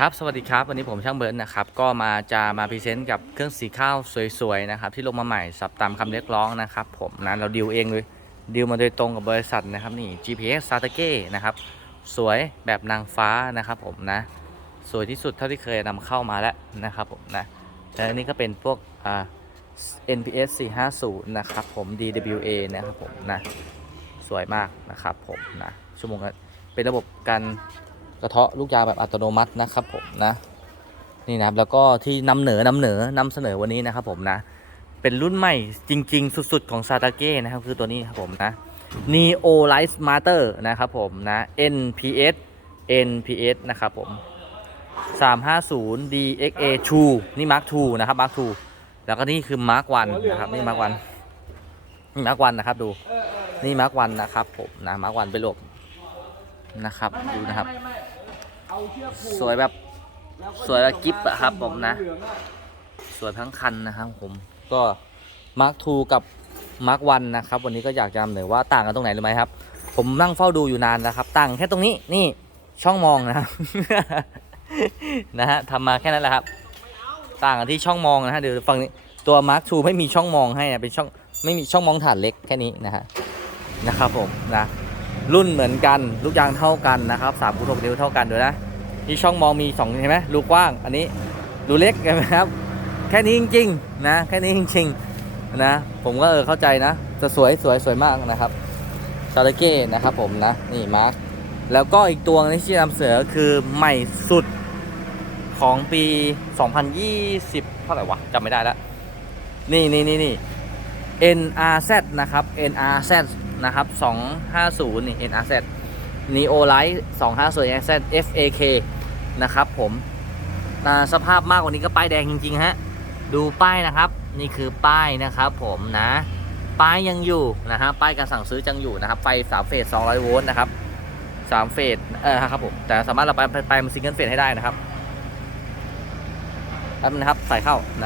ครับ สวัสดีครับ วันนี้ผมช่างเบิร์ดนะครับ ก็มาจะมาพรีเซนต์กับเครื่องสีข้าวสวยๆนะครับ ที่ลงมาใหม่สับตามคำเรียกร้องนะครับผมนะเราดิวเองเลยดิวมาโดยตรงกับบริษัทนะครับนี่ GPS s a t a k e นะครับสวยแบบนางฟ้านะครับผมนะ สวยที่สุดเท่าที่เคยนำเข้ามาแล้วนะครับผมนะและนนี้ก็เป็นพวกอ่า NPS 450นะครับผม DWA นะครับผมนะสวยมากนะครับผมนะชั่วโมงเป็นระบบการ กระเทาะลูกยางแบบอัตโนมัตินะครับผมนะนี่นะครับแล้วก็ที่นำเหนอนำเหนอนำเสนอวันนี้นะครับผมนะเป็นรุ่นใหม่จริง ๆ สุดๆ ของซาตาเก้นะครับคือตัวนี้ครับผมนะ Neo Light Smarter นะครับผมนะ NPS NPS นะครับผม 350 DXA True นี่ Mark II นะครับ Mark II แล้วก็นี่คือ Mark 1นะครับนี่ Mark 1นี่ Mark 1นะครับดูนี่มาร์กวันะครับผมนะมาร์กวันไปหลบนะครับดูนะครับ สวยแบบสวยแบบกิฟต์อะครับผมนะ สวยทั้งคันนะครับผมก็มาร์กทูกับมาร์กวันนะครับ วันนี้ก็อยากจะนำเหนอว่าต่างกันตรงไหนรู้ไหมครับ ผมนั่งเฝ้าดูอยู่นานนะครับ ต่างแค่ตรงนี้นี่ช่องมองนะครับ นะฮะทำมาแค่นั้นแหละครับ ต่างกันที่ช่องมองนะฮะเดี๋ยวฝั่งนี้ตัวมาร์กทูไม่มีช่องมองให้นะเป็นช่องไม่มีช่องมองฐานเล็กแค่นี้นะฮะนะครับผมนะ รุ่นเหมือนกัน ลูกยางเท่ากันนะครับสามคูณหกนิ้วเท่ากันด้วยนะที่ช่องมองมีสองเห็นไหมรูกว้าง อันนี้รูเล็กเห็นไหมครับ แค่นี้จริงๆนะแค่นี้จริงๆนะผมก็เออเข้าใจนะ จะสวยสวยสวยมากนะครับซาร์เก้นะครับผมนะนี่มาร์คแล้วก็อีกตัวนึงที่นำเสนอคือใหม่สุดของปี 2020 เท่าไหร่วะจำไม่ได้แล้ว นี่นี่นี่นี่ NRZ นะครับ NRZ นะครับ 250 นี่ NRZ Neo Light 250 NRZ FAK นะครับผมสภาพมากกว่านี้ก็ป้ายแดงจริง ๆ ฮะ ดูป้ายนะครับ นี่คือป้ายนะครับผมนะ ป้ายยังอยู่นะฮะ ป้ายการสั่งซื้อยังอยู่นะครับ ไฟ3เฟส 200 โวลต์นะครับ3เฟส เออครับผม แต่สามารถเราไปไปไปมันซิงเกิลเฟสให้ได้นะครับแป๊บนึงนะครับ ใส่เข้านะ